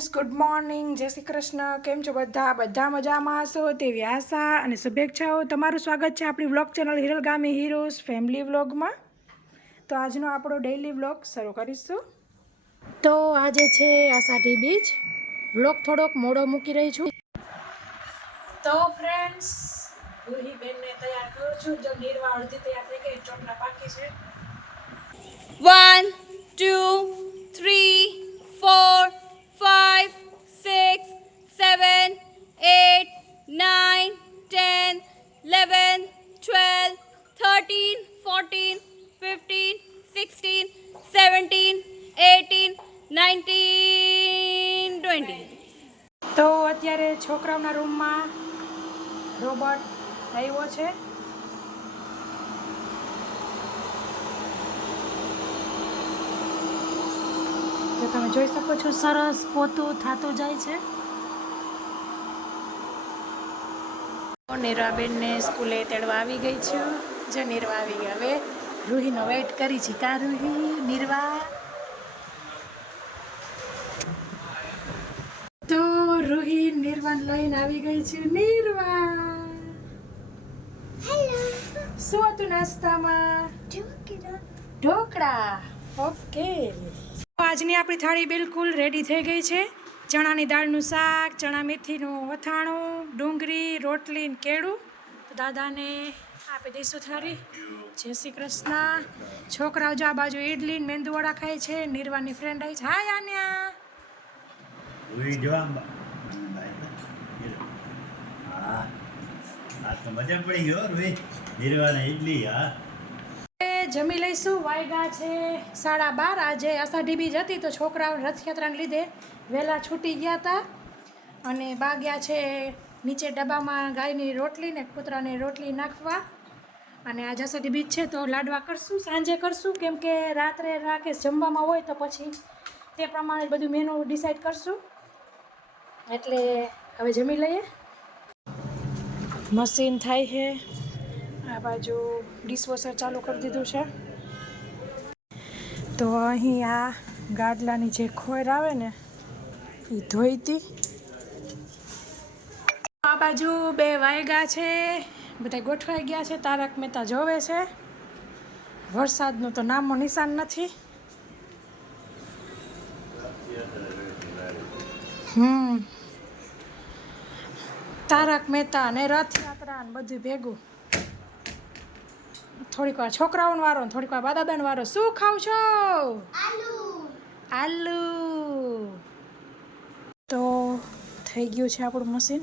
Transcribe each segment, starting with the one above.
Friends, good morning, જય શ્રી કૃષ્ણ. કેમ છો બધા મજામાં હશો તેવી આશા અને શુભેચ્છાઓ. તમારું સ્વાગત છે આપણી વ્લોગ ચેનલ હિરલ ગામી હીરોઝ ફેમિલી વ્લોગમાં. તો આજનો આપણો ડેઈલી વ્લોગ શરૂ કરીશું. તો આજે છે આષાઢી બીજ. વ્લોગ થોડોક મોડો મૂકી રહી છું. તો ફ્રેન્ડ્સ, રૂહી બેનને તૈયાર કરું છું. જો નીરવા અડધી તૈયાર થઈ ગઈ, ચોટલા બાકી છે. 1, 2, 3, 4, 5, 6, 7, 8, 9, 10, 11, 12, 13, 14, 15, 16, 17, 18, 19, 20. તો અત્યારે છોકરાઓના રૂમમાં રોબોટ આવ્યો છે. જો તમે જોઈ શકો છો, સરસ પોતું થતું જાય છે. નીરવાબેનને સ્કૂલે તેડવા આવી ગઈ છું. જો નીરવા આવી ગઈ. હવે રૂહીનો વેઇટ કરી છે. કા રૂહી? નીરવા તો રૂહી નીરવાને લઈને આવી ગઈ છે. નીરવા, શું હતું નાસ્તામાં? ઢોકળા. ઓકે. આજની આપણી થાળી બિલકુલ રેડી થઈ ગઈ છે. ચણાની દાળનું શાક, ચણા મેથીનું અથાણું, ડુંગળી, રોટલી ને કેળું. તો દાદાને આપી દઈશું થાળી. જય શ્રી કૃષ્ણ. છોકરાઓ જો આ બાજુ ઇડલી ને મેંદુવડા ખાય છે. નીરવાની ફ્રેન્ડ આવી છે. હાય આન્યા. મજા પડી ગયો રૂહી. નીરવાને ઈડલી. જમી લઈશું. વાયગા છે 12:30. આજે આષાઢી બીજ હતી તો છોકરાઓ રથયાત્રાને લીધે વહેલા છૂટી ગયા હતા અને બા ગયા છે નીચે ડબ્બામાં ગાયની રોટલી ને કૂતરાને રોટલી નાખવા. અને આજે આષાઢી બીજ છે તો લાડવા કરશું, સાંજે કરશું, કેમ કે રાત્રે રાકેશ જમવામાં હોય તો પછી તે પ્રમાણે બધું મેનુ ડિસાઈડ કરશું. એટલે હવે જમી લઈએ. મશીન થાય છે. આ બાજુ ડિશવોશર ચાલુ કરી દીધું છે. તો અહીં આ ગાડલાની જે ખોર આવે ને એ ધોઈતી. આ બાજુ 2 વાગ્યા છે. બધા ગોઠવાઈ ગયા છે. તારક મહેતા જોવે છે. વરસાદનું તો નામો નિશાન નથી. તારક મહેતા ને રથયાત્રા ને બધું ભેગું. થોડીક વાર છોકરાઓનો વારો, થોડીક વાર દાદાનો વારો. શું ખાવ છો? આલુ. તો થઈ ગયું છે આપણું મશીન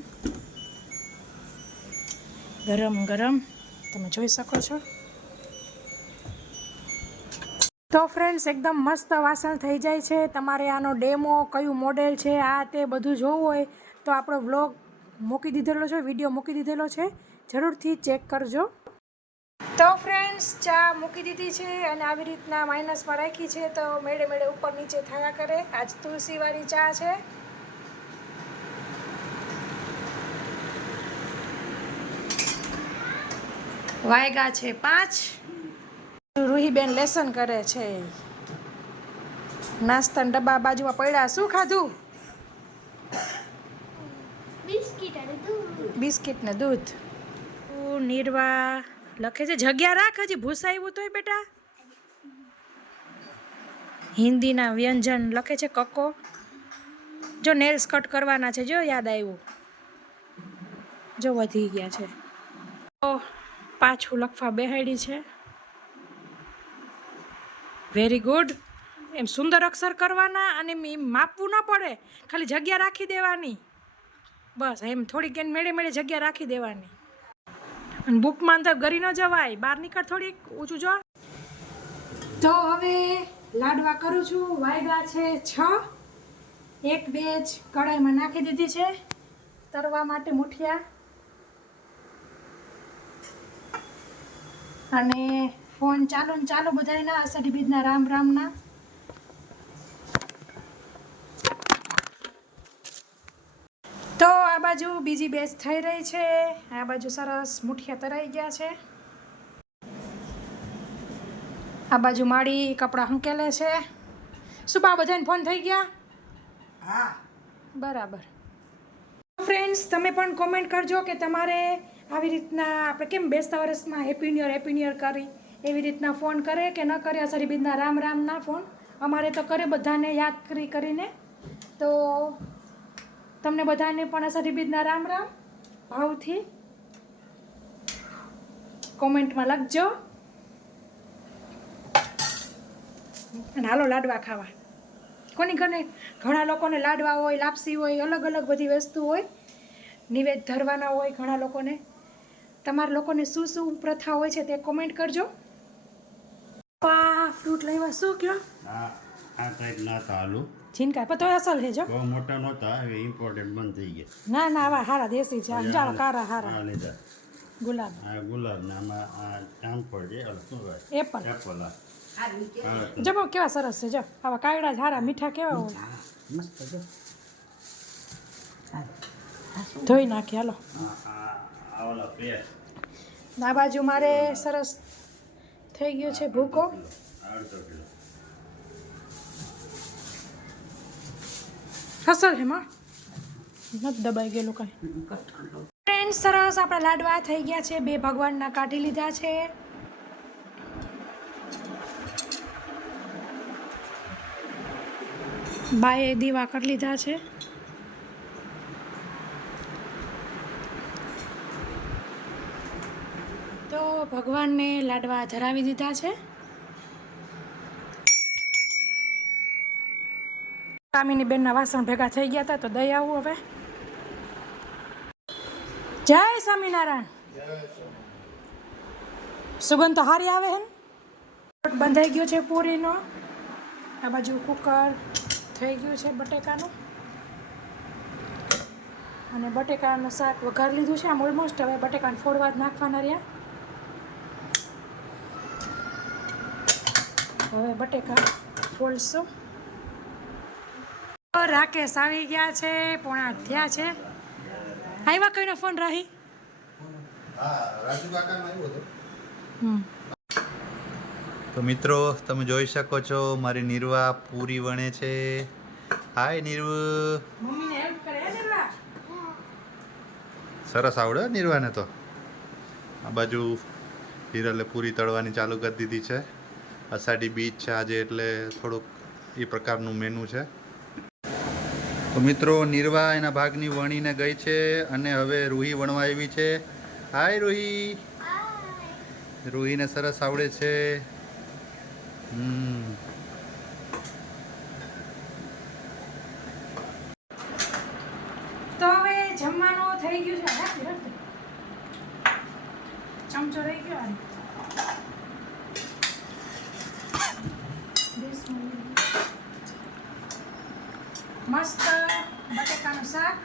ગરમ ગરમ, તમે જોઈ શકો છો. તો ફ્રેન્ડ્સ, એકદમ મસ્ત વાસણ થઈ જાય છે. તમારે આનો ડેમો, કયું મોડેલ છે, આ તે બધું જોવું હોય તો આપણો વ્લોગ મૂકી દીધેલો છે, વિડીયો મૂકી દીધેલો છે, જરૂરથી ચેક કરજો. તો ફ્રેન્ડ્સ, ચા મૂકી દીધી છે અને આવી રીતના માઇનસમાં રાખી છે તો મેળે મેળે ઉપર નીચે થયા કરે. આજ તુલસીવાળી ચા છે. વાયગા છે 5. રૂહીબેન લેસન કરે છે. નાસ્તાના ડબ્બા બાજુમાં પડ્યા. શું ખાધું? બિસ્કિટ ને દૂધ. નીરવા લખે છે. જગ્યા રાખ, હજી ભૂસાયું તોય બેટા. હિન્દીના વ્યંજન લખે છે. કક્કો. જો નેલ્સ કટ કરવાના છે. જો યાદ આવ્યું. જો વધી ગયા છે તો પાછું લખવા બેહાડી છે. Very good. એમ સુંદર અક્ષર કરવાના અને એમ માપવું ન પડે, ખાલી જગ્યા રાખી દેવાની. બસ એમ થોડીક એને મેળે મેળે જગ્યા રાખી દેવાની. અને બુકમાં અંદર ગરી ન જવાય. બહાર નીકળ, થોડીક ઊંચું જો. તો હવે લાડવા કરું છું. વાયગા છે 6. એક બેચ કઢાઈમાં નાખી દીધી છે તરવા માટે મુઠિયા. અને ફોન ચાલુ ને ચાલુ બધાયના આષાઢી બીજના રામ રામના. તો આ બાજુ બીજી બેચ થઈ રહી છે. આ બાજુ સરસ મુઠિયા તરાઈ ગયા છે. આ બાજુ માડી કપડાં હંકેલે છે. શું બા બધાને ફોન થઈ ગયા? હા. બરાબર. ફ્રેન્ડ્સ, તમે પણ કોમેન્ટ કરજો કે તમારે આવી રીતના આપણે કેમ બેસતા વર્ષમાં હેપી ન્યુ યર કરી એવી રીતના ફોન કરે કે ન કરે. અષાઢી બીજના રામ રામ ના ફોન અમારે તો કરે બધાને યાદ કરીને. તો તમને બધાને પણ અષાઢી બીજના રામ રામ ભાવથી કોમેન્ટમાં લખજો. અને હાલો લાડવા ખાવા. કોની ઘરે ઘણા લોકોને લાડવા હોય, લાપસી હોય, અલગ અલગ બધી વસ્તુ હોય, નિવેદ ધરવાના હોય ઘણા લોકોને. તમારા લોકોને શું શું પ્રથા હોય છે તે કોમેન્ટ કરજો. ફ્રૂટ લાવ્યા શું કયો? આ ટાઈપ ના હતા આલુ. ઝીનકા પણ તો અસલ છે જો. બહુ મોટા નહોતા, હવે ઇમ્પોર્ટન્ટ બંધ થઈ ગયા. ના ના આવા હારા દેશી છે. આમ ચાલો કારા હારા. આ લીધા. ગુલાબ. આ ગુલાબ ને આમાં આ જામફળ છે. શું કહેવાય? એપલ. એપલ. જમો કેવા સરસ છે જો. આવા કાયડા જ હારા મીઠા કેવા હોય. મસ્ત છે. ધોઈ નાખી હાલો. આ ઓલા પેસ્ટ આ બાજુ મારે સરસ થઈ ગયો છે ભૂકો. અડધો કિલો. અસલ છે માં નથી દબાઈ ગયેલું કાંઈ. ફ્રેન્ડ્સ, સરસ આપણા લાડવા થઈ ગયા છે. 2 ભગવાનના કાઢી લીધા છે. બાએ દીવા કરી લીધા છે. તો ભગવાનને લાડવા ધરાવી દીધા છે. કામિની બેનના વાસણ ભેગા થઈ ગયા હતા તો દઈ આવું હવે. જય સ્વામિનારાયણ. સુગંધ તો હારી આવે હે. બંધાઈ ગયો છે પૂરીનો. આ બાજુ કુકર થઈ ગયું છે બટેકાનું. અને બટેકાનું શાક વઘાર લીધું છે આમ ઓલમોસ્ટ. હવે બટેકાને ફોડવા જ નાખવાના રહ્યા. હવે બટેકા ફોડશું. રાકેશ આવી ગયા છે. 7:45 થયા છે. આવ્યા કઈનો ફોન રાહી? તો મિત્રો તમે જોઈ શકો છો મારી નિર્વા પૂરી વણે છે. હાય નિર્વ. મમ્મીને હેલ્પ કરે હે નિર્વા. સરસ આવડે હો નિર્વાને તો. આ બાજુ હિરલે પૂરી તળવાની ચાલુ કરી દીધી છે. અષાઢી બીજ છે આજે એટલે થોડુંક એ પ્રકારનું મેનુ છે. તો મિત્રો નિર્વા એના ભાગની વણીને ગઈ છે અને હવે રૂહી વણવા આવી છે. હાય રૂહી. રૂહીને સરસ આવડે છે. તો હવે જમવાનું થઈ ગયું છે. ચમચો રહી ગયો. મસ્ત બટેકાનું શાક,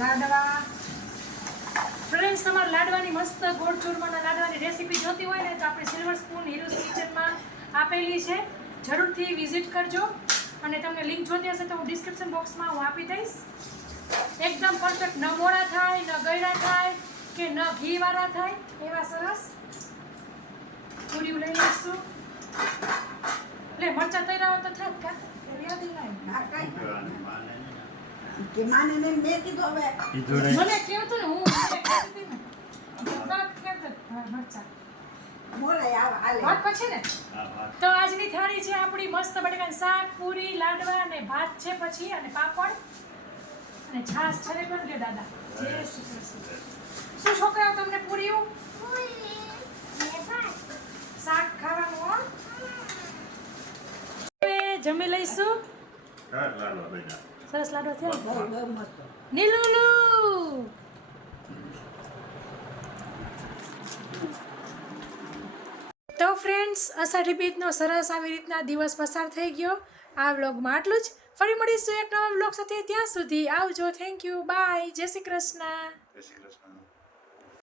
લાડવા. ફ્રેન્ડ્સ, તમારે લાડવાની મસ્ત ગોળ ચૂરમાના લાડવાની રેસીપી જોતી હોય ને તો આપણે સિલ્વર સ્પૂન હીરોઝ કિચનમાં આપેલી છે. જરૂરથી વિઝિટ કરજો. અને તમને લિંક જોતી હશે તો હું ડિસ્ક્રિપ્શન બોક્સમાં હું આપી દઈશ. એકદમ પરફેક્ટ, ન મોડા થાય, ન ગળ્યા થાય કે ન ઘીવાળા થાય એવા સરસ પૂરી લઈ લઈશું. લે મરચા તૈયાર હોય તો થાત કા યાદ નહીં કે માને ને મેં કીધું હવે મને કેવું તું ને હું કહેતી ને વાત કરતો મરચા મોરાય આવ હાલે વાત પછી ને. તો આજની થાળી છે આપણી મસ્ત બટેકાનું શાક, પૂરી, લાડવા અને ભાત છે પછી અને પાપડ અને છાશ છે ને પણ લ્યો દાદા. જય શ્રી કૃષ્ણ. શું છોકરાઓ તમને પૂરીયું શાક ખાવાનું હો. હવે જમી લઈશું. સરસ લાડવા થયા બહુ મસ્ત નીલુલુ. તો ફ્રેન્ડ્સ, અષાઢી બીજનો સરસ આવી રીતના દિવસ પસાર થઈ ગયો. આ વ્લોગમાં આટલું જ. ફરી મળીશું એક નવા વ્લોગ સાથે. ત્યાં સુધી આવજો. Thank you. બાય. જય શ્રી કૃષ્ણ. જય શ્રી કૃષ્ણ.